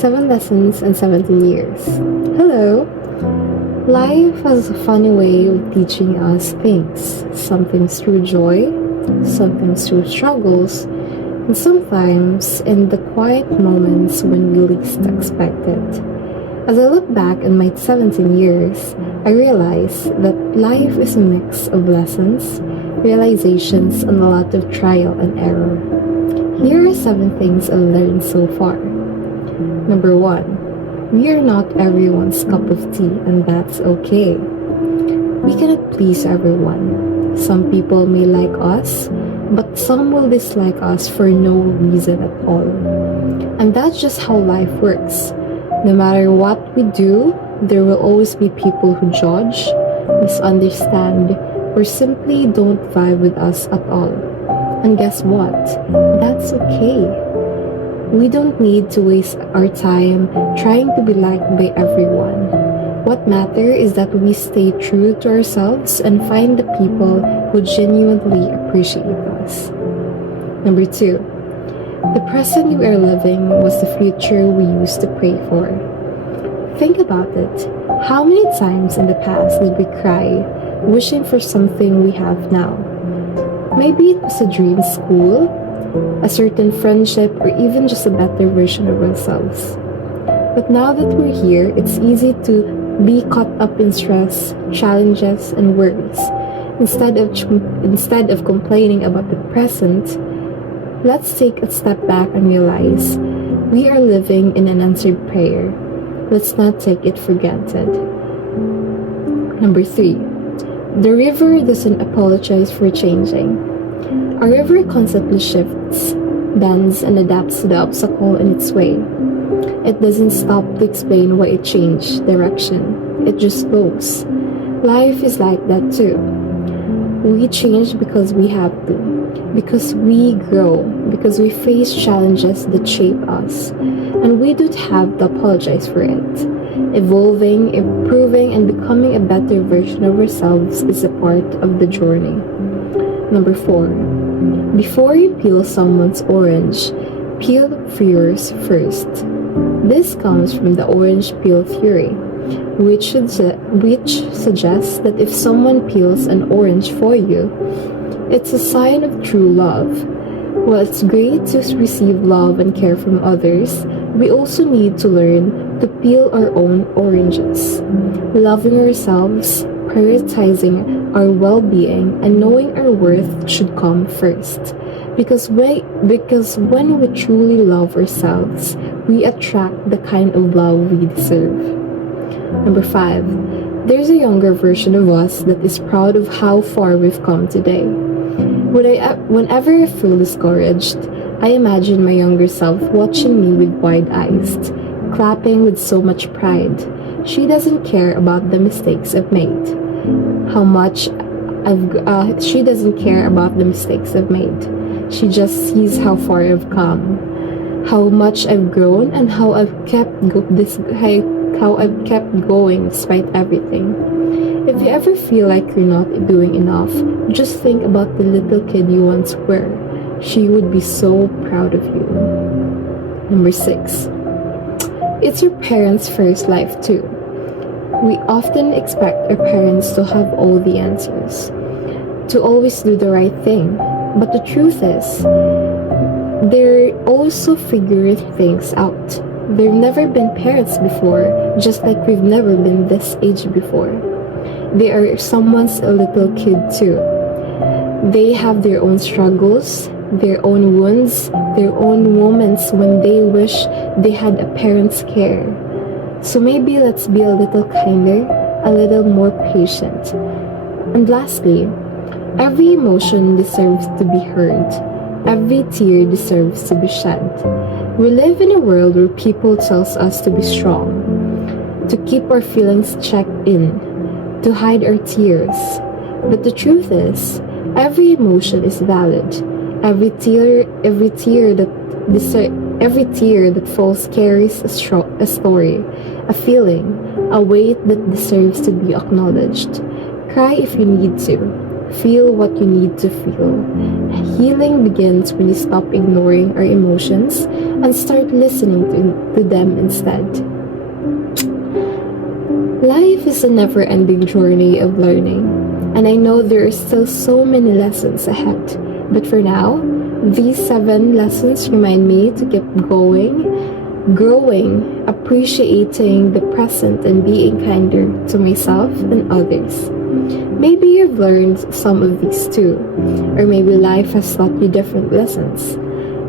7 Lessons in 17 Years. Hello! Life has a funny way of teaching us things, sometimes through joy, sometimes through struggles, and sometimes in the quiet moments when we least expect it. As I look back on my 17 years, I realize that life is a mix of lessons, realizations, and a lot of trial and error. Here are 7 things I've learned so far. Number 1. We are not everyone's cup of tea, and that's okay. We cannot please everyone. Some people may like us, but some will dislike us for no reason at all. And that's just how life works. No matter what we do, there will always be people who judge, misunderstand, or simply don't vibe with us at all. And guess what? That's okay. We don't need to waste our time trying to be liked by everyone. What matters is that we stay true to ourselves and find the people who genuinely appreciate us. Number 2. The present we are living was the future we used to pray for. Think about it. How many times in the past did we cry, wishing for something we have now? Maybe it was a dream school, a certain friendship, or even just a better version of ourselves. But now that we're here, it's easy to be caught up in stress, challenges, and worries. Instead of complaining about the present, let's take a step back and realize we are living in an answered prayer. Let's not take it for granted. Number 3. The river doesn't apologize for changing. A river constantly shifts, bends, and adapts to the obstacle in its way. It doesn't stop to explain why it changed direction. It just flows. Life is like that too. We change because we have to, because we grow, because we face challenges that shape us, and we don't have to apologize for it. Evolving, improving, and becoming a better version of ourselves is a part of the journey. Number 4. Before you peel someone's orange, peel yours first. This comes from the orange peel theory, which suggests that if someone peels an orange for you, it's a sign of true love. While it's great to receive love and care from others, we also need to learn to peel our own oranges. Loving ourselves, prioritizing our well-being, and knowing our worth should come first. Because when we truly love ourselves, we attract the kind of love we deserve. Number 5. There's a younger version of us that is proud of how far we've come today. Whenever I feel discouraged, I imagine my younger self watching me with wide eyes, clapping with so much pride. She doesn't care about the mistakes I've made. She doesn't care about the mistakes I've made. She just sees how far I've come, how much I've grown, and how I've kept going despite everything. If you ever feel like you're not doing enough, just think about the little kid you once were. She would be so proud of you. Number 6. It's your parents' first life too. We often expect our parents to have all the answers, to always do the right thing. But the truth is, they're also figuring things out. They've never been parents before, just like we've never been this age before. They are someone's little kid too. They have their own struggles, their own wounds, their own moments when they wish they had a parent's care. So maybe let's be a little kinder, a little more patient. And lastly, every emotion deserves to be heard. Every tear deserves to be shed. We live in a world where people tell us to be strong, to keep our feelings checked in, to hide our tears. But the truth is, every emotion is valid. Every tear that falls carries a story, a feeling, a weight that deserves to be acknowledged. Cry if you need to. Feel what you need to feel. Healing begins when we stop ignoring our emotions and start listening to them instead. Life is a never ending journey of learning, and I know there are still so many lessons ahead. But for now, these 7 lessons remind me to keep going, growing, appreciating the present, and being kinder to myself and others. Maybe you've learned some of these too, or maybe life has taught you different lessons.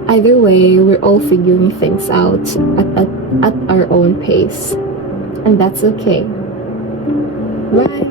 Either way, we're all figuring things out at our own pace, and that's okay. Bye.